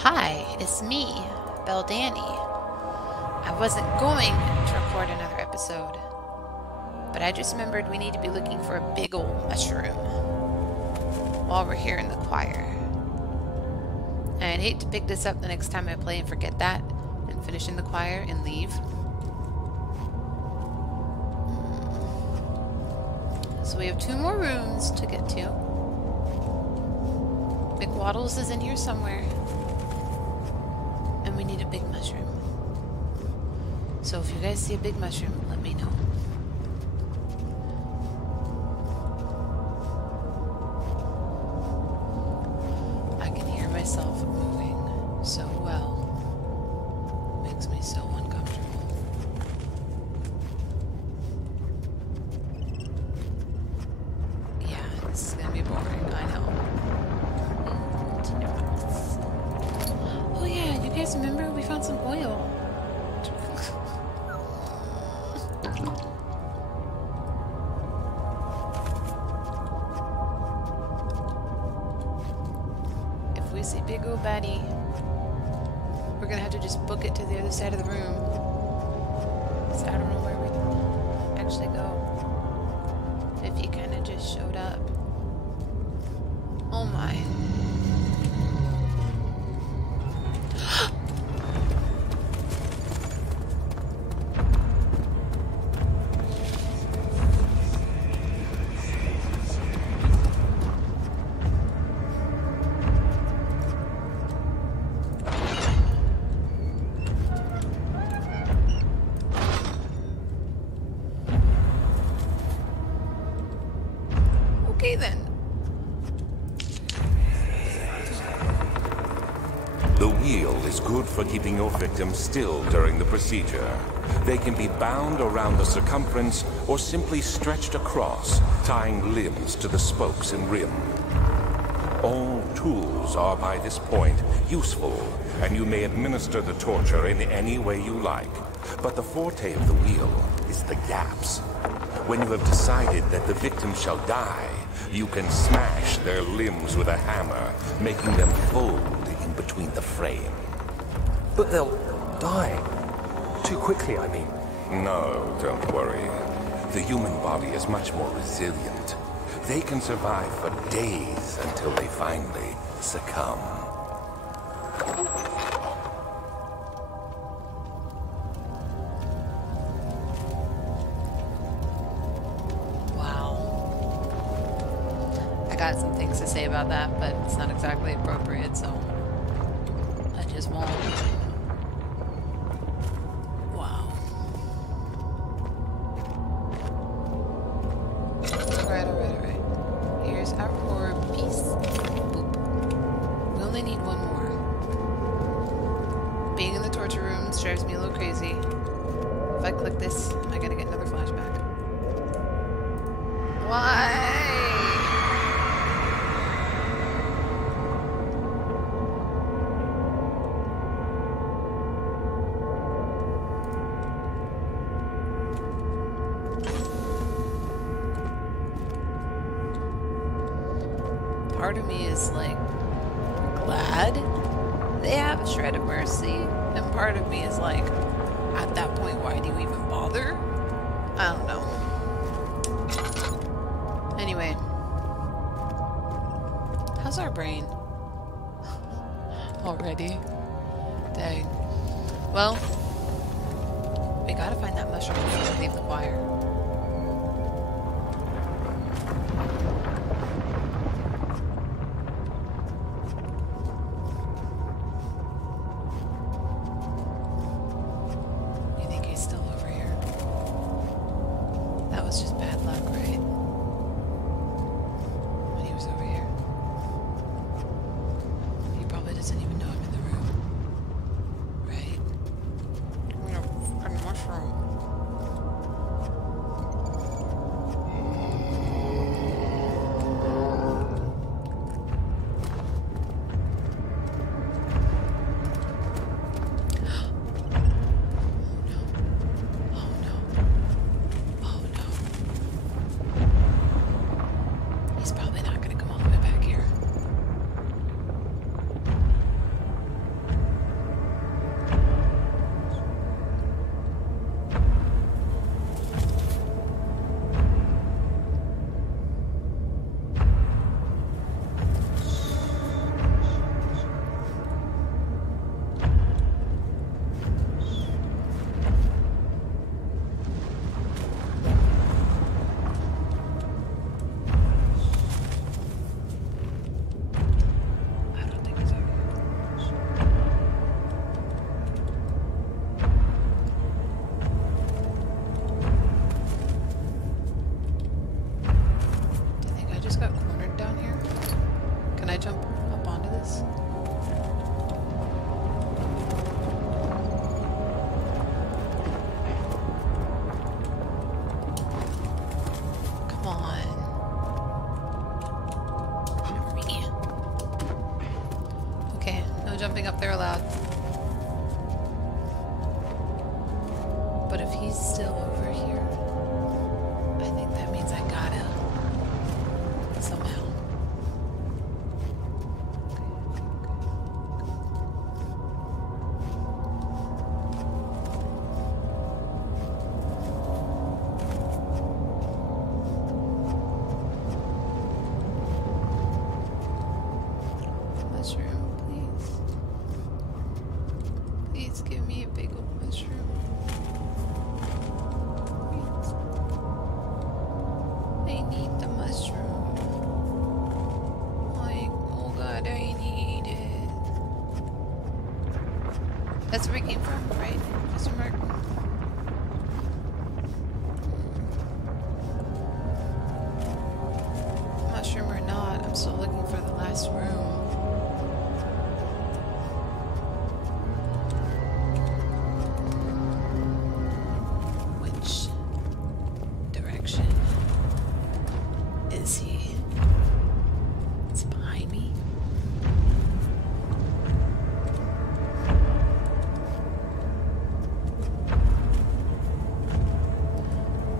Hi, it's me, Belle Danny. I wasn't going to record another episode, but I just remembered we need to be looking for a big old mushroom while we're here in the choir. And I'd hate to pick this up the next time I play and forget that and finish in the choir and leave. So we have 2 more rooms to get to. Big Waddles is in here somewhere. And we need a big mushroom. So if you guys see a big mushroom, let me know. I can hear myself moving so well. Makes me so uncomfortable. Yeah, this is gonna be boring, I know. Oh yeah, you guys remember we found some oil? If we see big old baddie, we're gonna have to just book it to the other side of the room. So I don't know where we actually go. If he kind of just showed up. Oh my. Okay then. The wheel is good for keeping your victim still during the procedure. They can be bound around the circumference or simply stretched across, tying limbs to the spokes and rim. All tools are by this point useful, and you may administer the torture in any way you like. But the forte of the wheel is the gaps. When you have decided that the victim shall die, you can smash their limbs with a hammer, making them fold in between the frame. But they'll die. Too quickly, I mean. No, don't worry. The human body is much more resilient. They can survive for days until they finally succumb. I got some things to say about that, but it's not exactly appropriate, so I just won't. Wow. Alright. Here's our orb piece. Boop. We only need 1 more. Being in the torture room drives me a little crazy. If I click this, am I gonna get another flashback? Why? Part of me is like glad they have a shred of mercy, and part of me is like, at that point, why do you even bother? I don't know. Anyway, how's our brain? Already? Dang. Well, we gotta find that mushroom before we leave the choir. No jumping up there allowed. But if he's still over here, I think that means I gotta somehow. Mushroom, please. Please give me a big old mushroom. Please. I need the mushroom. Like, oh god, I need it. That's where we came from, right? Mr. Mark? Mushroom or not, I'm still looking for the last room. Which direction is he? Is he behind me?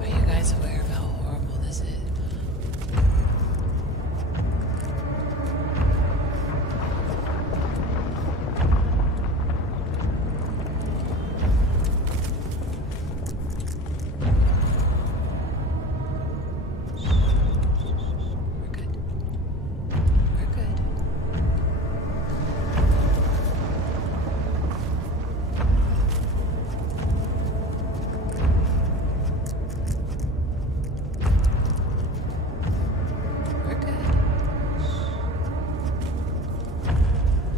Are you guys aware of how horrible this is? We're good. We're good. We're good.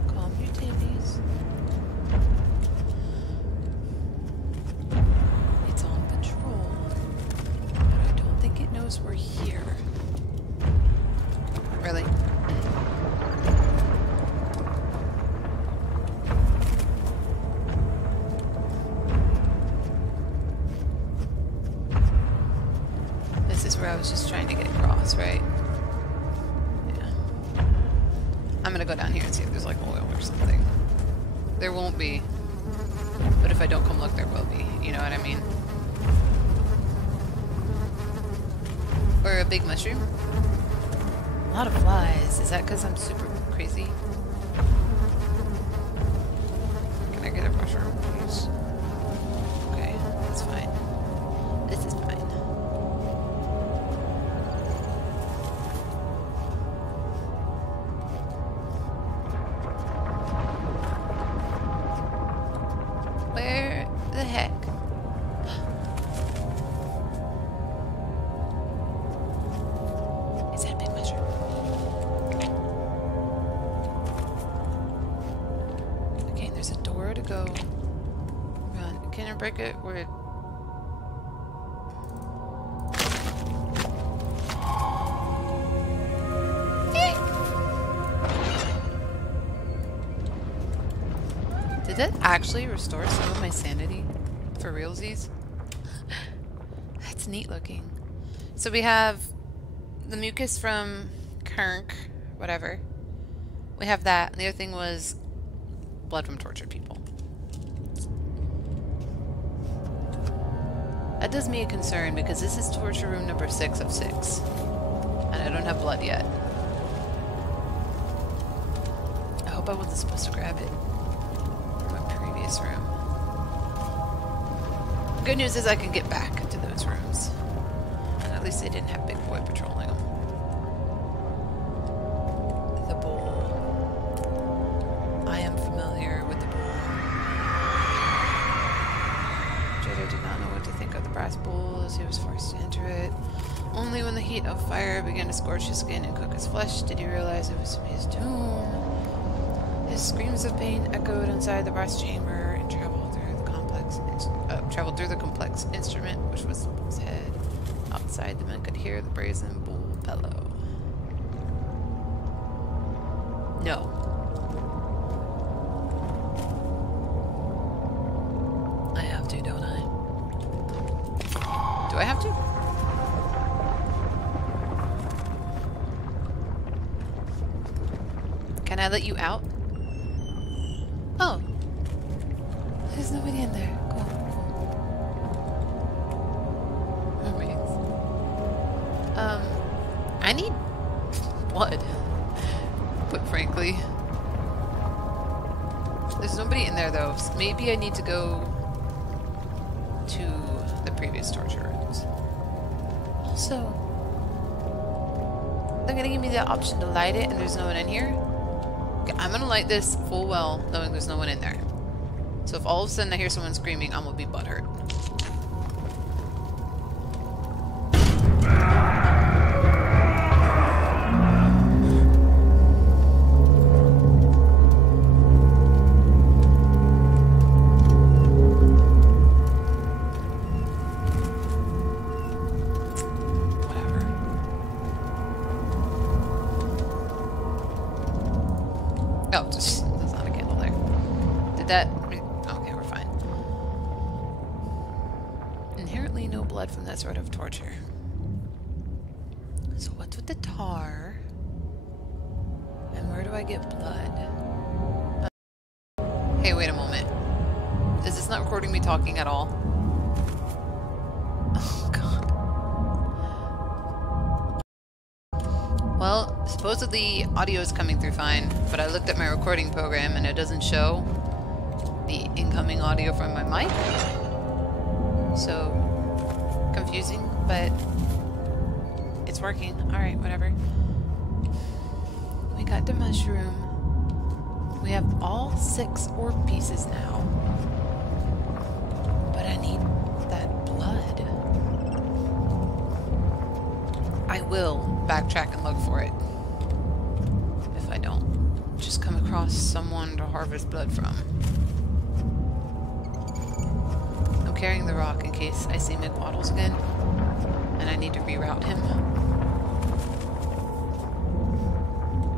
Calm your titties. It's on patrol, but I don't think it knows we're here. Really? This is where I was just trying to get across, right? Yeah. I'm gonna go down here and see if there's like oil or something. There won't be. But if I don't come look, there will be. You know what I mean? Or a big mushroom. A lot of flies. Is that because I'm super crazy? Can I get a mushroom, please? Okay, that's fine. This is fine. Where the heck? Is that a big mushroom? Okay, there's a door to go. Run. Can I break it? Where? Did that actually restore some of my sanity? For realsies? That's neat looking. So we have the mucus from Kirk, whatever. We have that. And the other thing was blood from tortured people. That does me a concern because this is torture room number 6 of 6. And I don't have blood yet. I hope I wasn't supposed to grab it from my previous room. Good news is I can get back to those rooms. And at least they didn't have Big Boy patrolling them. The bowl. I am familiar with the bowl. Jada did not know what to think of the brass bowl as he was forced to enter it. Only when the heat of fire began to scorch his skin and cook his flesh did he realize it was his doom. His screams of pain echoed inside the brass chamber and traveled through the complex instrument, which was the bull's head. Outside, the men could hear the brazen bull bellow. No. I have to, don't I? Do I have to? Can I let you out? Oh. There's nobody in there. Cool. Mermaids. I need blood. But frankly, there's nobody in there though. So maybe I need to go to the previous torture rooms. Also, they're gonna give me the option to light it and there's no one in here. Okay, I'm gonna light this full well knowing there's no one in there. So if all of a sudden I hear someone screaming, I'm gonna be butthurt. Oh, just, that's not a candle there. Did that... Okay, we're fine. Inherently no blood from that sort of torture. So what's with the tar? And where do I get blood? Hey, wait a moment. Is this not recording me talking at all? Oh, God. Well, supposedly audio is coming through fine, but I looked at my recording program and it doesn't show the incoming audio from my mic. So, confusing, but it's working. Alright, whatever. We got the mushroom. We have all 6 orb pieces now. But I need that blood. I will backtrack and look for it. If I don't just come across someone to harvest blood from. I'm carrying the rock in case I see McWaddles again and I need to reroute him.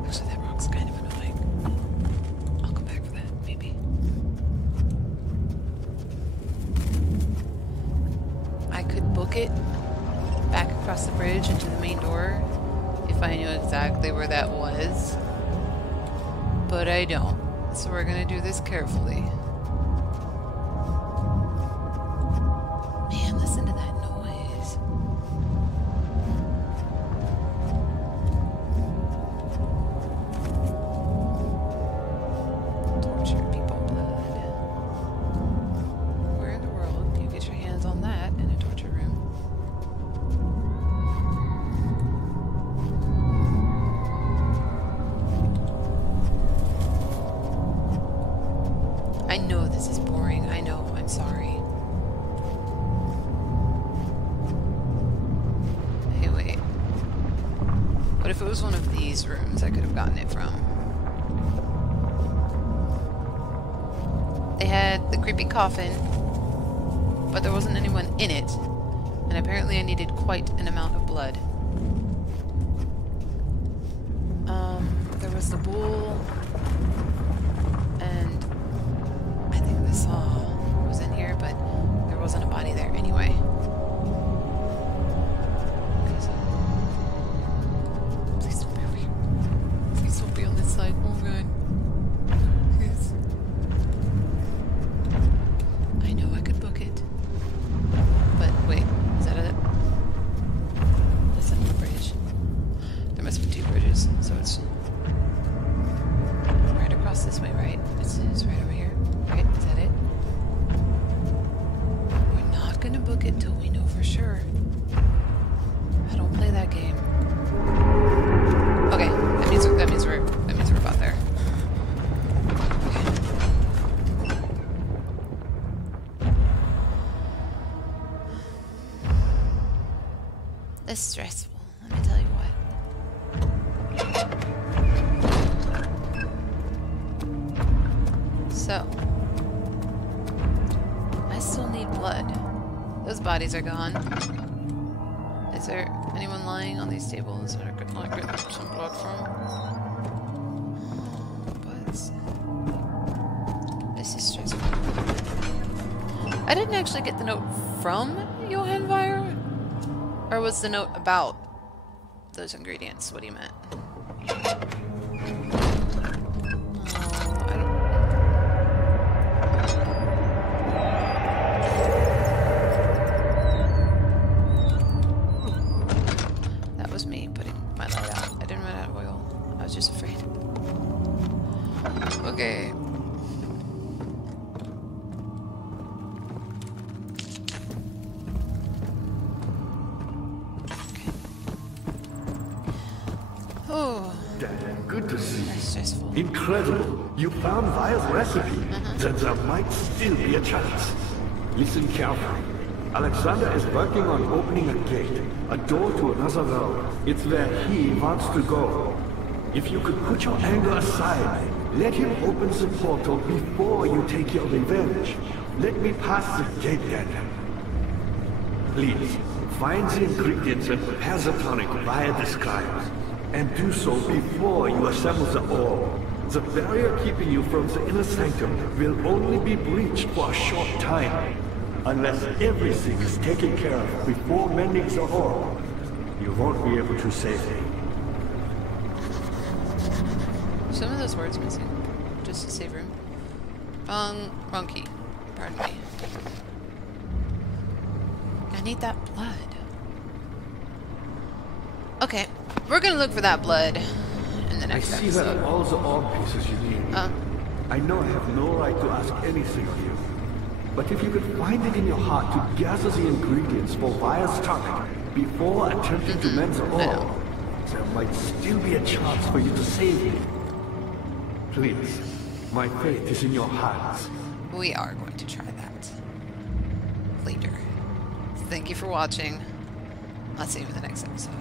Actually, that rock's kind of annoying. I'll come back for that, maybe. I could book it back across the bridge into the main door if I knew exactly where that was. But I don't. So we're gonna do this carefully. Man, listen to that noise. Tortured people blood. Where in the world do you get your hands on that in a torture room? I know this is boring. I know. I'm sorry. Hey, wait. What if it was one of these rooms I could have gotten it from? They had the creepy coffin, but there wasn't anyone in it. And apparently I needed quite an amount of blood. There was the bull, and I think the saw was in here, but there wasn't a body there anyway. Okay, so please don't be over here. Please don't be on this side. Oh god. Please. I know I could book it. But wait, is that it? That's not the bridge. There must be 2 bridges, so it's right across this way, right? It's right over here. Right? Is that it? We're not gonna book it till we know for sure. I don't play that game. Okay, that means we're about there. Okay. It's stressful, let me tell you what. So, I still need blood. Those bodies are gone. Is there anyone lying on these tables that I could like get some blood from? But this is stressful. I didn't actually get the note from Johann Weyer, or was the note about those ingredients? What do you meant? good to see That's stressful. you. Incredible. You found Vire's recipe. Then there might still be a chance. Listen carefully. Alexander is working on opening a gate, a door to another realm. It's where he wants to go. If you could put your anger aside, let him open the portal before you take your revenge. Let me pass the gate then. Please, find the ingredients and prepare the tonic via the scribes. And do so before you assemble the orb. The barrier keeping you from the inner sanctum will only be breached for a short time. Unless everything is taken care of before mending the orb, you won't be able to save me. Some of those words missing. Just to save room. Wrong key. Pardon me. I need that blood. Okay, we're gonna look for that blood in the next I see episode. that are all the orb pieces you need. I know I have no right to ask anything of you. But if you could find it in your heart to gather the ingredients for Vire's tonic before attempting to mend the orb, there might still be a chance for you to save me. Please, my fate is in your hands. We are going to try that later. Thank you for watching. I'll see you in the next episode.